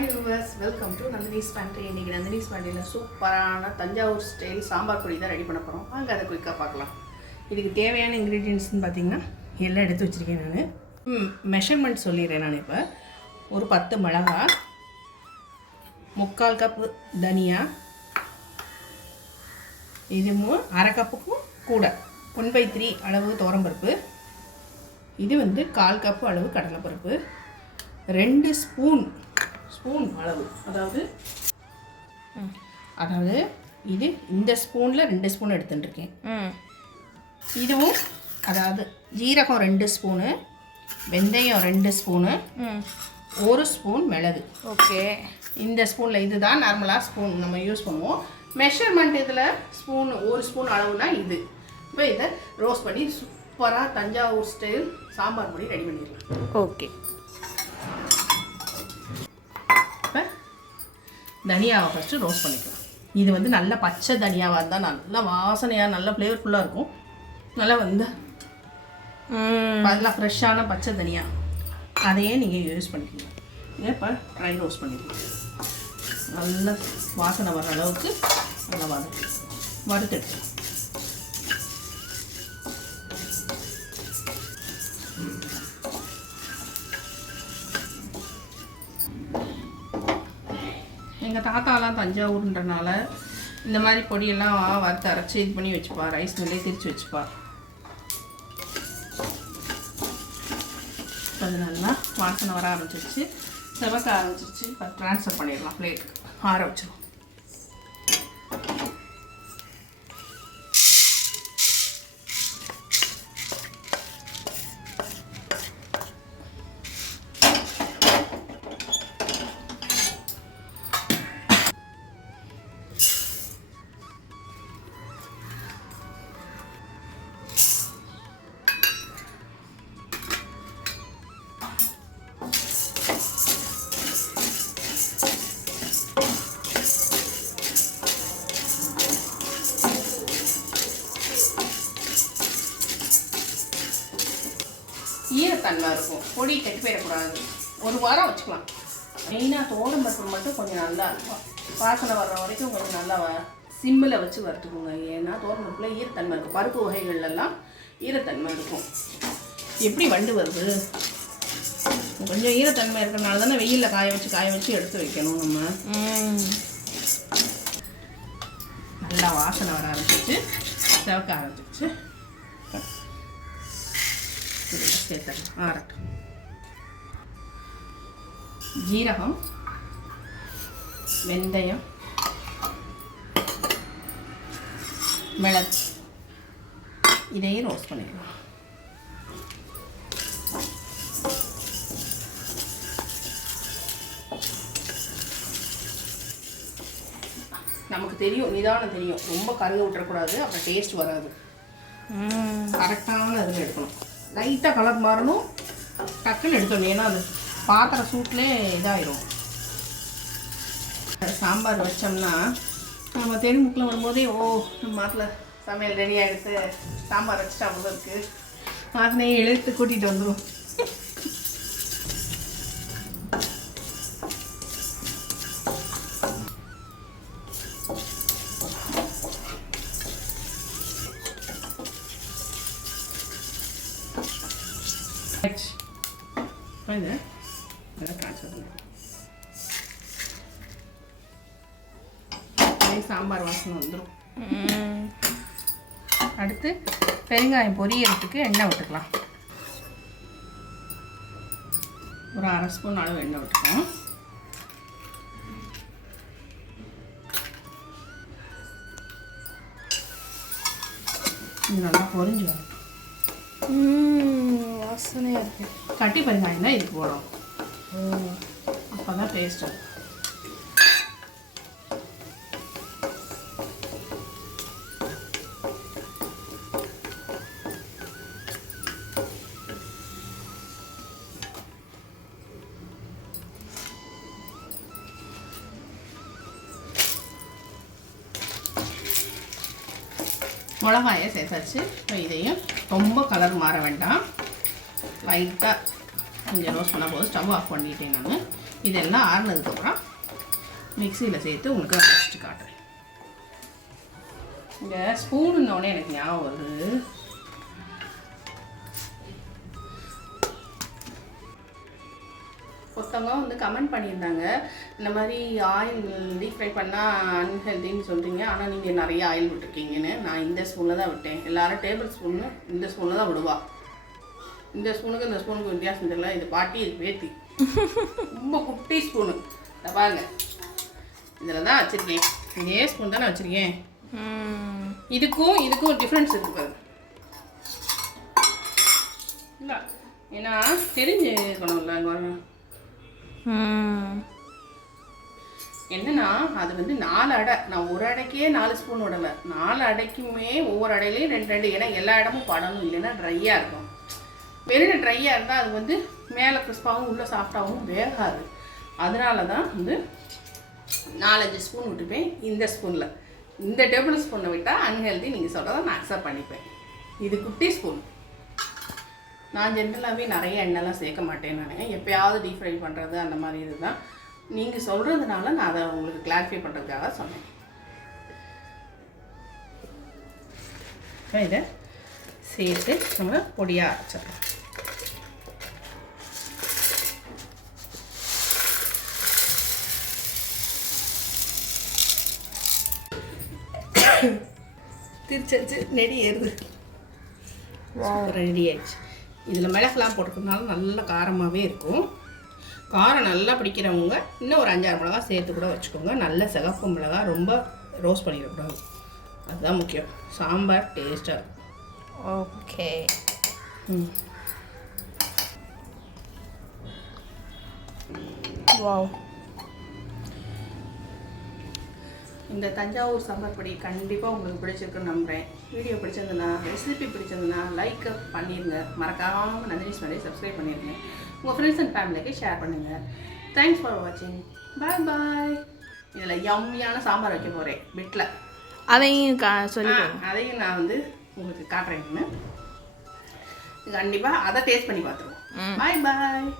Hi viewers, welcome to Nandini's pantry. இன்றைக்கி நந்தினிஸ் பேண்ட்ரியில் சூப்பரான Thanjavur style sambar பொடி தான் ரெடி பண்ண போகிறோம். வாங்க அதை குயிக்காக பார்க்கலாம். இதுக்கு தேவையான இன்க்ரீடியன்ட்ஸ்னு பார்த்தீங்கன்னா எல்லாம் எடுத்து வச்சுருக்கேன். நான் மெஷர்மெண்ட் சொல்லிடுறேன். நான் இப்போ ஒரு 10 மிளகா, 3/4 கப்பு தனியா, இதுவும் 1/2 கப்புக்கும் கூட 1/3 அளவு துவரம்பருப்பு, இது 1/4 கப்பு அளவு கடலைப்பருப்பு, 2 ஸ்பூன் அளவு, அதாவது இது இந்த ஸ்பூனில் 2 ஸ்பூன் எடுத்துட்டுருக்கேன். இதுவும் அதாவது ஜீரகம் 2 ஸ்பூனு, வெந்தயம் 2 ஸ்பூனு, 1 ஸ்பூன் மிளகு. ஓகே, இந்த ஸ்பூனில் இதுதான் நார்மலாக ஸ்பூன் நம்ம யூஸ் பண்ணுவோம். மெஷர்மெண்ட் இதில் ஸ்பூன் 1 ஸ்பூன் அளவுனா இது. இப்போ இதை ரோஸ்ட் பண்ணி சூப்பராக தஞ்சாவூர் ஸ்டைல் சாம்பார் பொடி ரெடி பண்ணிடலாம். ஓகே, இப்போ தனியாவை ஃபஸ்ட்டு ரோஸ்ட் பண்ணிக்கலாம். இது நல்ல பச்சை தனியாவாக இருந்தால் நல்லா வாசனையாக நல்லா ஃப்ளேவர்ஃபுல்லாக இருக்கும். நல்லா அதெல்லாம் ஃப்ரெஷ்ஷான பச்சை தனியா அதையே நீங்கள் யூஸ் பண்ணிக்கலாம். இதை இப்போ ட்ரை ரோஸ்ட் பண்ணிக்கலாம். நல்லா வாசனை வர அளவுக்கு நல்லா வறுத்துட்டு எங்கள் தாத்தாலாம் தஞ்சாவூர்ன்றனால இந்த மாதிரி பொடியெல்லாம் வறுத்து அரைச்சி இது பண்ணி வச்சுப்பா. ரைஸ் மில்லே திரிச்சு வச்சுப்பா. அது நல்லா வாசனை வர ஆரம்பிச்சிருச்சு, செவக்க ஆரம்பிச்சிருச்சு. இப்போ ட்ரான்ஸ்ஃபர் பண்ணிடலாம் பிளேட்டுக்கு. ஆற வச்சிடும். ஈரத்தன்மை இருக்கும், பொடி கெட்டு போயிடக்கூடாது. 1 வாரம் வச்சுக்கலாம். மெயினாக துவரம்பருப்பு மட்டும் கொஞ்சம் நல்லா வாசனை வர்ற வரைக்கும் கொஞ்சம் நல்லா சிம்மில் வச்சு வறுத்துக்கோங்க. ஏன்னா துவரம்பருப்பில் ஈரத்தன்மை இருக்கும். பருப்பு வகைகள்லாம் ஈரத்தன்மை இருக்கும். எப்படி வண்டு வருது? கொஞ்சம் ஈரத்தன்மை இருக்கிறனால தானே வெயிலில் காய வச்சு எடுத்து வைக்கணும். நம்ம நல்லா வாசனை வர ஆரம்பிச்சிச்சு, செவக்க ஆரம்பிச்சிச்சு. சேர்த்துடலாம். ஆறட்டும். ஜீரகம், வெந்தயம், மிளகு இதையும் ரோஸ்ட் பண்ணிடலாம். நமக்கு தெரியும், நிதானம் தெரியும், ரொம்ப கருக விட்டுறக்கூடாது, அப்புறம் டேஸ்ட் வராது. கரெக்டான இதில் எடுக்கணும். லைட்டாக கலர் மாறணும், டக்குன்னு எடுக்கணும். ஏன்னா அது பாத்திர சூட்லேயே இதாகிடும். சாம்பார் வச்சோம்னா நம்ம தெருமுக்கில் வரும்போதே நம்ம மாட்டில் சமையல் ரெடி ஆகிடுத்து, சாம்பார் வச்சுட்டு அவ்வளோ இருக்குது, வாசனையை இழுத்து கூட்டிகிட்டு வந்துடும். சாம்பார் வாசனை வந்துடும். அடுத்து பெருங்காயம் பொரியறதுக்கு எண்ணெய் விட்டுக்கலாம். ஒரு 1/2 ஸ்பூன் அளவு எண்ணெய் விட்டுக்கலாம். இது நல்லா பொரிஞ்சு வரும். வாசனையாக இருக்கு. கட்டி பெருங்காயம் தான் இதுக்கு போடும். அப்போ தான் டேஸ்ட் இருக்கும். மிளகாயை சேர்த்தாச்சு. இப்போ இதையும் ரொம்ப கலர் மாற வேண்டாம், லைட்டாக கொஞ்சம் ரோஸ்ட் பண்ணால் போதும். ஸ்டவ் ஆஃப் பண்ணிட்டேன் நான். இதெல்லாம் ஆறுனதுக்கப்புறம் மிக்சியில் சேர்த்து உங்களுக்கு அரைச்சிட்டு காட்டுறேன். இந்த ஸ்பூனுன்னொடனே எனக்கு ஞாபகம் வருது. ஒருத்தவங்க வந்து கமெண்ட் பண்ணியிருந்தாங்க, இந்த மாதிரி ஆயில் டீப் ஃப்ரை பண்ணால் அன்ஹெல்தின்னு சொல்கிறீங்க, ஆனால் நீங்கள் நிறைய ஆயில் விட்டுருக்கீங்கன்னு. நான் இந்த ஸ்பூனில் தான் விட்டேன். எல்லோரும் டேபிள் ஸ்பூன்னு இந்த ஸ்பூனில் தான் விடுவா. இந்த ஸ்பூனுக்கு இந்த ஸ்பூனுக்கு வித்தியாசம் தெரியல. இது பாட்டி, இது பேத்தி. ரொம்ப குட்டி ஸ்பூனு. இதை பாருங்க, இதில் தான் வச்சுருக்கேன். இதே ஸ்பூன் தானே வச்சுருக்கேன். இதுக்கும் டிஃப்ரென்ஸ் இருக்குது பாருங்க. இல்லை ஏன்னா தெரிஞ்சுக்கணும்ல. என்னன்னா அது வந்து 4 அடை. நான் ஒரு அடைக்கே 4 ஸ்பூன் விடலை. 4 அடைக்குமே ஒவ்வொரு அடையிலையும் 2. ஏன்னா எல்லா இடமும் படணும், இல்லைன்னா ட்ரையாக இருக்கும். வெறும் ட்ரையாக இருந்தால் அது வந்து மேலே கிறிஸ்பாகவும் உள்ளே சாஃப்டாகவும் வேகாது. அதனால தான் வந்து 4-5 ஸ்பூன் விட்டுப்பேன். இந்த ஸ்பூனில், இந்த டேபிள் ஸ்பூனை விட்டால் அன்ஹெல்தி நீங்கள் சொல்கிறத நான் அக்செப்ட் பண்ணிப்பேன். இது குட்டி ஸ்பூன். நான் ஜென்ரலாகவே நிறைய எண்ணெய்லாம் சேர்க்க மாட்டேன். நான் எப்போயாவது டீப் ஃப்ரை பண்ணுறது அந்த மாதிரி இதுதான். நீங்கள் சொல்கிறதுனால நான் அதை உங்களுக்கு கிளாரிஃபை பண்ணுறதுக்காக சொன்னேன். இதை சேர்த்து நம்ம பொடியாக அரைச்சிடலாம். திருச்சரிச்சு நெடி ஏறுது. ரெடி ஆயிடுச்சு. இதில் மிளகுலாம் போட்டுக்கிறதுனால நல்ல காரமாகவே இருக்கும். காரம் நல்லா பிடிக்கிறவங்க இன்னும் ஒரு 5-6 மிளகா சேர்த்து கூட வச்சுக்கோங்க. நல்ல சிகப்பு மிளகா, ரொம்ப ரோஸ்ட் பண்ணிடக்கூடாது. அதுதான் முக்கியம். சாம்பார் டேஸ்ட்டாக இருக்கும். ஓகே. வாவ். இந்த தஞ்சாவூர் சாம்பார் பொடி கண்டிப்பாக உங்களுக்கு பிடிச்சிருக்குன்னு நம்புகிறேன். வீடியோ பிடிச்சிருந்ததுன்னா, ரெசிபி பிடிச்சிருந்ததுன்னா லைக் பண்ணிடுங்க. மறக்காமல் நந்தினி ஸ்மைலியை சப்ஸ்கிரைப் பண்ணிடுங்க. உங்கள் ஃப்ரெண்ட்ஸ் அண்ட் ஃபேமிலிக்கு ஷேர் பண்ணுங்கள். தேங்க்ஸ் ஃபார் வாட்சிங். பாய் பாய். இதில் யம்மியான சாம்பார் வைக்க போகிறேன் பிட்டில். அதையும் அதையும் நான் வந்து உங்களுக்கு காட்டுறேன்னு. கண்டிப்பாக அதை டேஸ்ட் பண்ணி பார்த்துருவோம். பாய் பாய்.